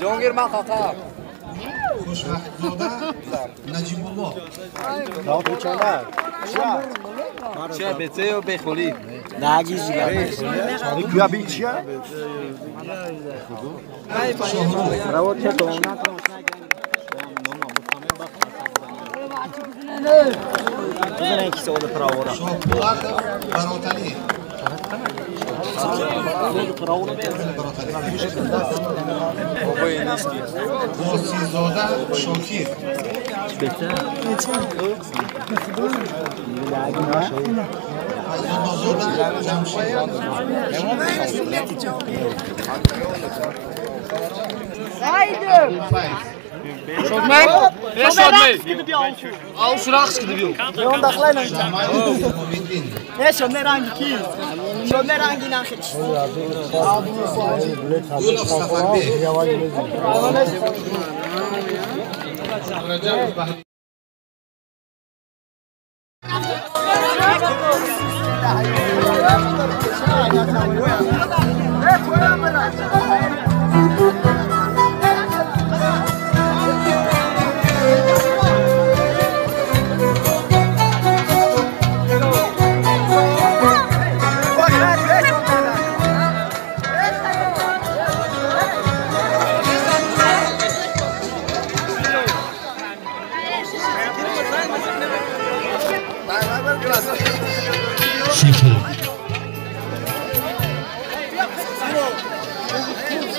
جهانگیر من خاکا خوشبخت‌زاده نجیب الله چه بچه و بخولی نگیز دیگه یا بی چیه؟ رو چه تو بزنه کی سوال پراورا شاپولات براتلی گرسیزاده شاکیر عزیززاده جمشید شدمه؟ نه شدمه؟ آو سراخ کدی بیو اون داخل نه شمایدین نه شدمه رنگی کی شدمه رنگی نخش گل صفنده رجب بهری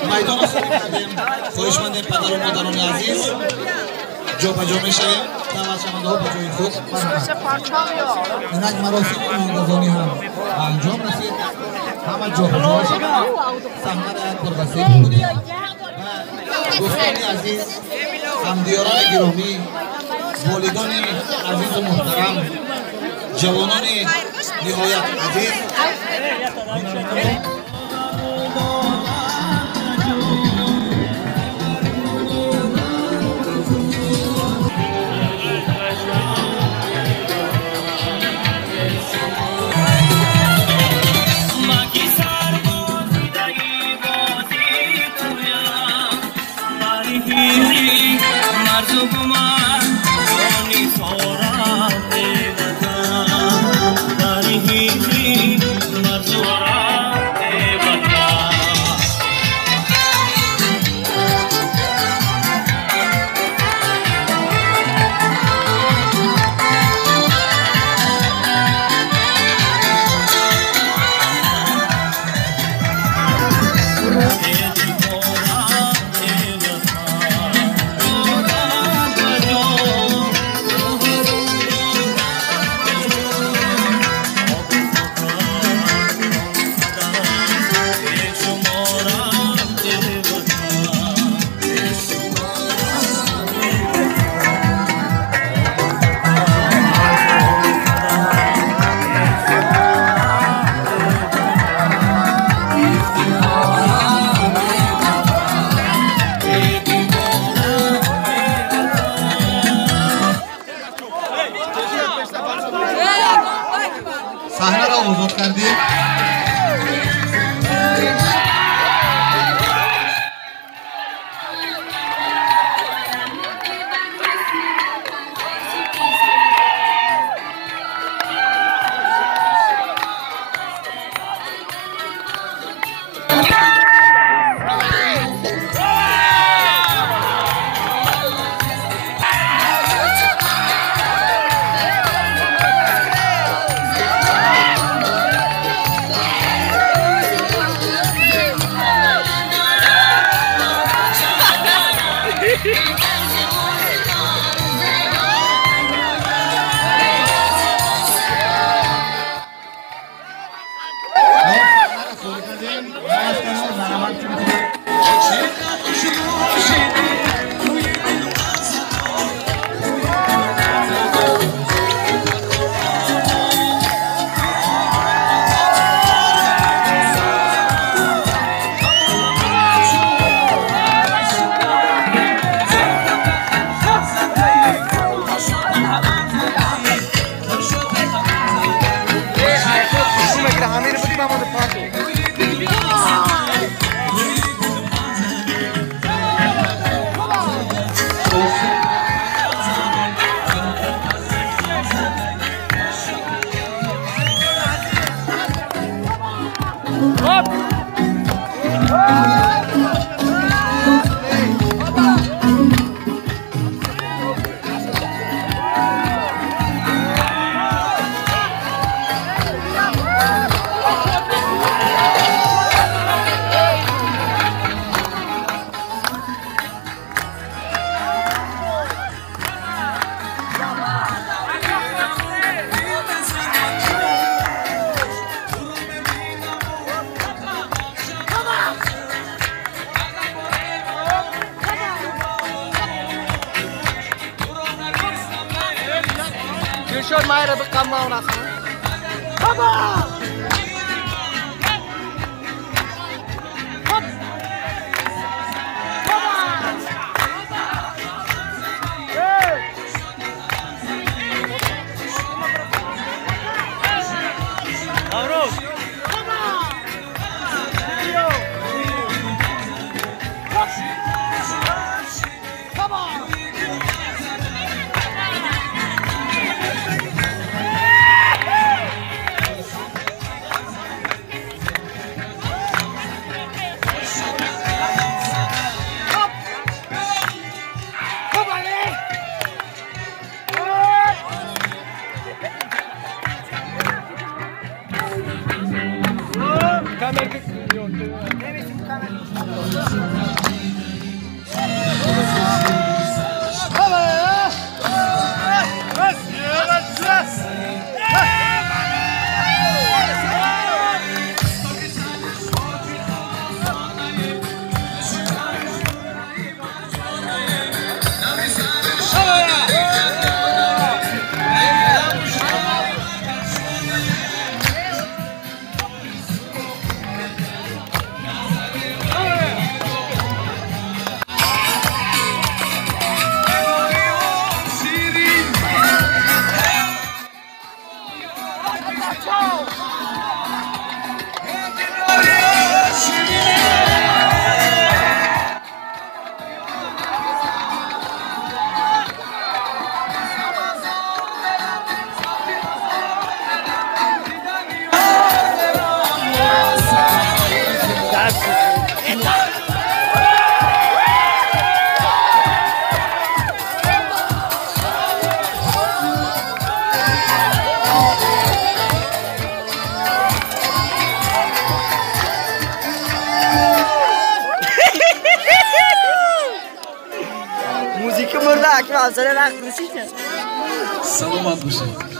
مایدان خوبی کردیم خواهشمندیم پدر و مادران عزیز جا بجا میشه دعوتشونده ها به جای خود اینک مراسم مهمانگذاری هم انجام رسید همه جا بجا شد صحنه را یک پربسته میکنیم و دوستان عزیز همدیاران گرامی والدان عزیز و محترم جوانان نهایت عزیز صحنه را آزاد کردیم شد مايره بقمه وناس بابا موزیک مرده اکم حوصله رقص نشید. سلامت باشید.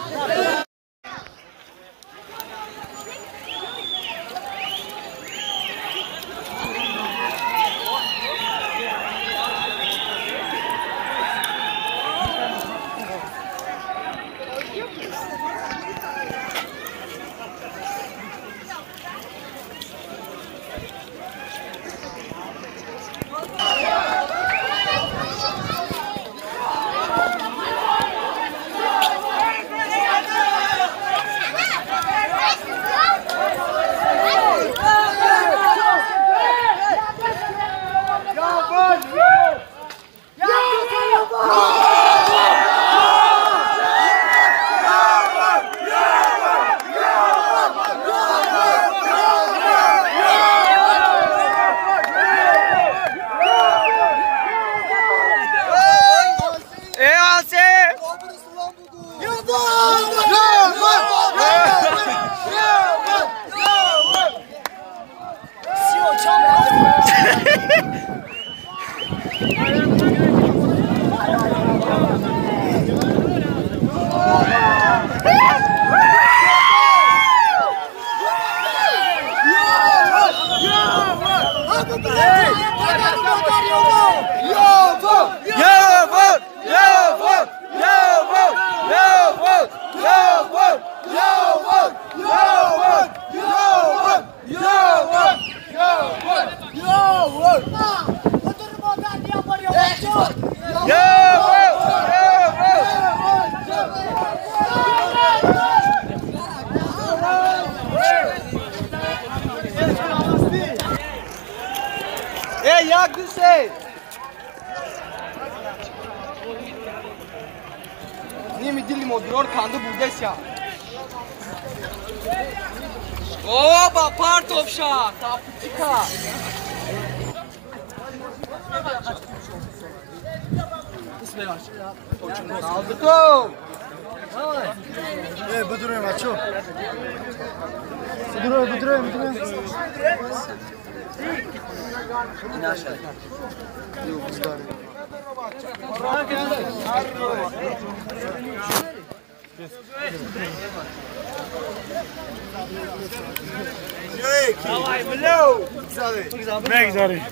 Ey, jak du say? Nimi dili modror kandı buradayız ya. Oba, part of shot. Kapıcıka. Aldık o. Buduruje mačo. Buduruje. Давай, блю. Megzari.